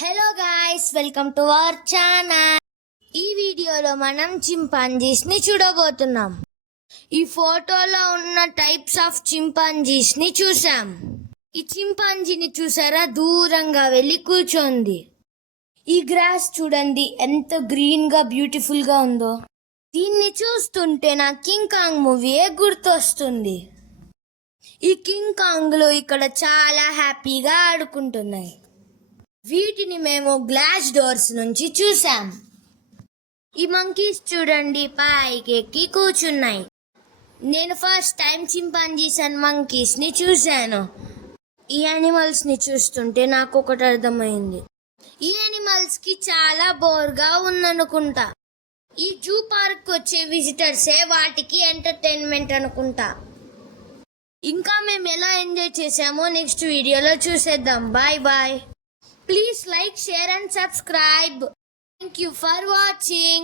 Hello guys, welcome to our channel. ఈ వీడియోలో మనం చింపాంజీస్ ని చూడబోతున్నాం. ఈ ఫోటోలో ఉన్న టైప్స్ ఆఫ్ చింపాంజీస్ ని చూసాం. ఈ చింపాంజీని చూసారా, దూరంగా వెళ్ళి కూర్చోంది. ఈ గ్రాస్ చూడండి ఎంత గ్రీన్ గా బ్యూటిఫుల్ గా ఉందో. దీన్ని చూస్తుంటే నా కింగ్ కాంగ్ మూవీయే గుర్తొస్తుంది. ఈ కింగ్ కాంగ్ లో ఇక్కడ చాలా హ్యాపీగా ఆడుకుంటున్నాయి. వీటిని మేము గ్లాస్ డోర్స్ నుంచి చూసాం. ఈ మంకీస్ చూడండి పైకి ఎక్కి కూర్చున్నాయి. నేను first time chimpanzees and monkeys ని చూశాను. ఈ యానిమల్స్ ని చూస్తుంటే నాకు ఒకటి అర్థమైంది. ఈ యానిమల్స్ కి చాలా బోర్గా ఉందనుకుంటా. ఈ జూ పార్క్ వచ్చే విజిటర్సే వాటికి ఎంటర్టైన్మెంట్ అనుకుంటా. ఇంకా మేము ఎలా ఎంజాయ్ చేసామో నెక్స్ట్ వీడియోలో చూసేద్దాం. Bye bye. Please like, share and subscribe. Thank you for watching.